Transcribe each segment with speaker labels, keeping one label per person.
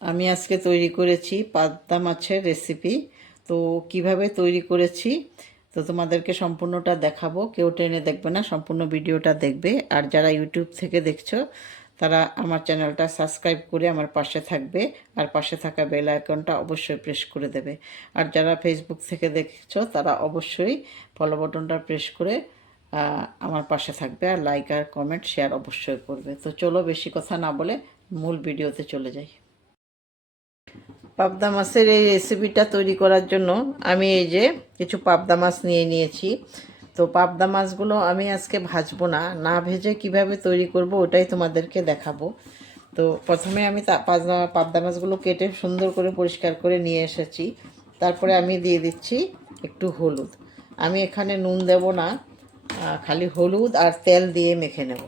Speaker 1: আমি আজকে তৈরি করেছি পাবদা মাছের রেসিপি তো কীভাবে তৈরি করেছি? তো তোমাদেরকে সম্পূর্ণটা দেখাবো। কেউ টেনে দেখবে না, সম্পূর্ণ ভিডিওটা দেখবে। আর যারা ইউটিউব থেকে দেখছ, তারা আমার চ্যানেলটা সাবস্ক্রাইব করে আমার পাশে থাকবে। আর পাশে থাকা বেল আইকনটা অবশ্যই প্রেস করে দেবে। আর যারা ফেসবুক থেকে দেখছ, তারা অবশ্যই ফলো বাটনটা প্রেস করে আমার পাশে থাকবে। আর লাইক আর কমেন্ট শেয়ার অবশ্যই করবে। তো চলো বেশি কথা না বলে মূল ভিডিওতে চলে যাই। পাবদা মাছের এই রেসিপিটা তৈরি করার জন্য আমি এই যে কিছু পাবদা মাছ নিয়ে নিয়েছি। তো পাবদা মাছগুলো আমি আজকে ভাজবো না না ভেজে কীভাবে তৈরি করব ওটাই তোমাদেরকে দেখাবো। তো প্রথমে আমি পাবদা পাবদা মাছগুলো কেটে সুন্দর করে পরিষ্কার করে নিয়ে এসেছি। তারপরে আমি দিয়ে দিচ্ছি একটু হলুদ। আমি এখানে নুন দেব না খালি হলুদ আর তেল দিয়ে মেখে নেব।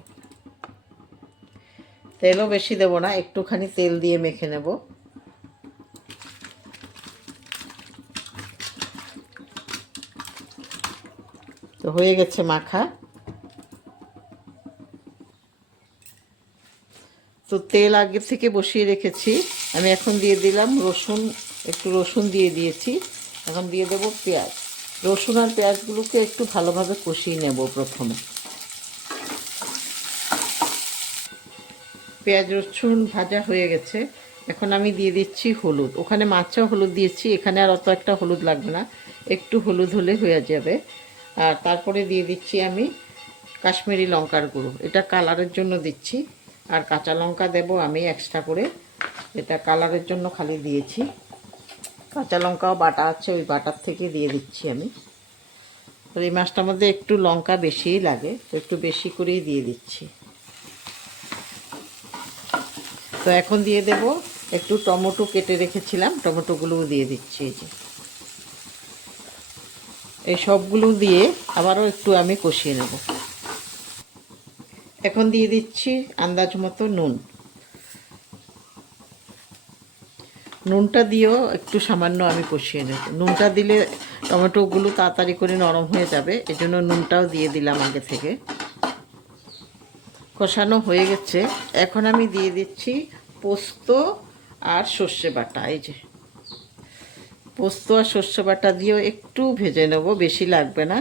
Speaker 1: তেলও বেশি দেব না, একটুখানি তেল দিয়ে মেখে নেব। তো হয়ে গেছে মাখা। তো তেল আগে থেকে বসিয়ে রেখেছি। আমি এখন দিয়ে দিলাম রসুন, একটু রসুন দিয়ে দিয়েছি। এখন দিয়ে দেবো পেঁয়াজ। রসুন আর পেঁয়াজগুলোকে একটু ভালোভাবে কষিয়ে নেব প্রথমে। পেঁয়াজ, রসুন ভাজা হয়ে গেছে। এখন আমি দিয়ে দিচ্ছি হলুদ। ওখানে মাছেও হলুদ দিয়েছি, এখানে আর অত একটা হলুদ লাগবে না। একটু হলুদ হলে হয়ে যাবে। আর তারপরে দিয়ে দিচ্ছি আমি কাশ্মীরি লঙ্কার গুঁড়ো। এটা কালারের জন্য দিচ্ছি। আর কাঁচা লঙ্কা দেব আমি এক্সট্রা করে। এটা কালারের জন্য খালি দিয়েছি। কাঁচা লঙ্কাও বাটা আছে, ওই বাটার থেকে দিয়ে দিচ্ছি আমি। এই মাছটার মধ্যে একটু লঙ্কা বেশিই লাগে, তো একটু বেশি করেই দিয়ে দিচ্ছি। তো এখন দিয়ে দেব, একটু টমেটো কেটে রেখেছিলাম, টমেটোগুলোও দিয়ে দিচ্ছি এই যে। এই সবগুলো দিয়ে আবারও একটু আমি কষিয়ে নেব। এখন দিয়ে দিচ্ছি আন্দাজ মতো নুন। নুনটা দিয়েও একটু সামান্য আমি কষিয়ে নেব। নুনটা দিলে টমেটোগুলো তাড়াতাড়ি করে নরম হয়ে যাবে, এজন্য নুনটাও দিয়ে দিলাম আগে থেকে। কষানো হয়ে গেছে। এখন আমি দিয়ে দিচ্ছি পোস্ত আর সর্ষে বাটা, এই যে। পোস্ত আর সর্ষে বাটা দিয়েও একটু ভেজে নেব, বেশি লাগবে না।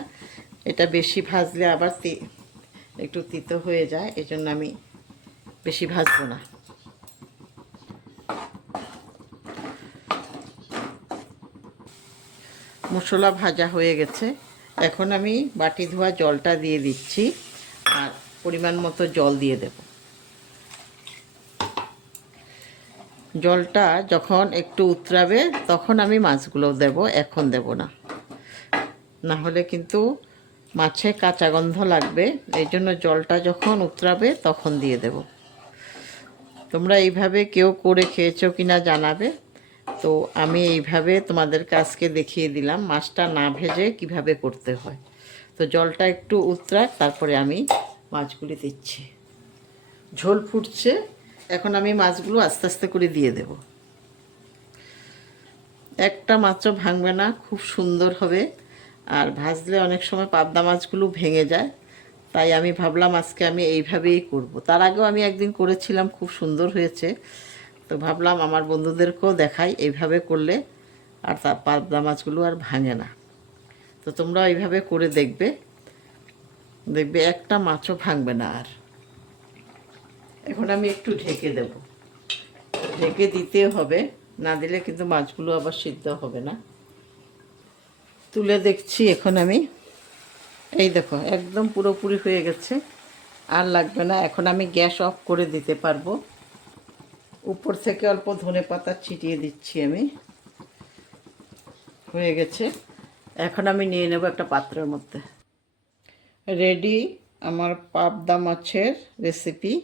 Speaker 1: এটা বেশি ভাজলে আবার একটু তিতো হয়ে যায় এই জন্য আমি বেশি ভাজবো না। মশলা ভাজা হয়ে গেছে। এখন আমি বাটি ধোয়া জলটা দিয়ে দিচ্ছি, আর পরিমাণ মতো জল দিয়ে দেব। জলটা যখন একটু উতরাবে, তখন আমি মাছগুলো দেব, এখন দেব না। না হলে কিন্তু মাছে কাঁচা গন্ধ লাগবে, এই জন্য জলটা যখন উতরাবে, তখন দিয়ে দেব। তোমরা এইভাবে কেউ করে খেয়েছো কিনা জানাবে? তো আমি এইভাবে তোমাদেরকে আজকে দেখিয়ে দিলাম মাছটা না ভেজে কীভাবে করতে হয়। তো জলটা একটু উতরাক, তারপরে আমি মাছগুলি দিচ্ছি। ঝোল ফুটছে। এখন আমি মাছগুলো আস্তে আস্তে করে দিয়ে দেব। একটা মাছও ভাঙবে না, খুব সুন্দর হবে। আর ভাজলে অনেক সময় পাবদা মাছগুলো ভেঙে যায়, তাই আমি ভাবলাম আজকে আমি এইভাবেই করব। তার আগেও আমি একদিন করেছিলাম, খুব সুন্দর হয়েছে। তো ভাবলাম আমার বন্ধুদেরকেও দেখাই এইভাবে করলে আর তা পাবদা মাছগুলো আর ভাঙে না। তো তোমরা এইভাবে করে দেখবে দেখবে একটা মাছও ভাঙবে না আর। এখন আমি একটু ঢেকে দেব। ঢেকে দিতে হবে, না দিলে কিন্তু মাছগুলো আবার সিদ্ধ হবে না। তুলে দেখছি এখন আমি। এই দেখো, একদম পুরোপুরি হয়ে গেছে, আর লাগবে না। এখন আমি গ্যাস অফ করে দিতে পারব। উপর থেকে অল্প ধনে পাতা ছিটিয়ে দিচ্ছি আমি। হয়ে গেছে। এখন আমি নিয়ে নেব একটা পাত্রের মধ্যে। রেডি, আমার পাবদা মাছের রেসিপি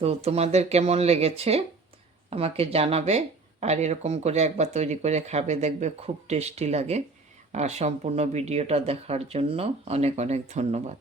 Speaker 1: তো তোমাদের কেমন লেগেছে? আমাকে জানাবে আর এরকম করে একবার তৈরি করে খাবে, দেখবে খুব টেস্টি লাগে। আর সম্পূর্ণ ভিডিওটা দেখার জন্য অনেক অনেক ধন্যবাদ।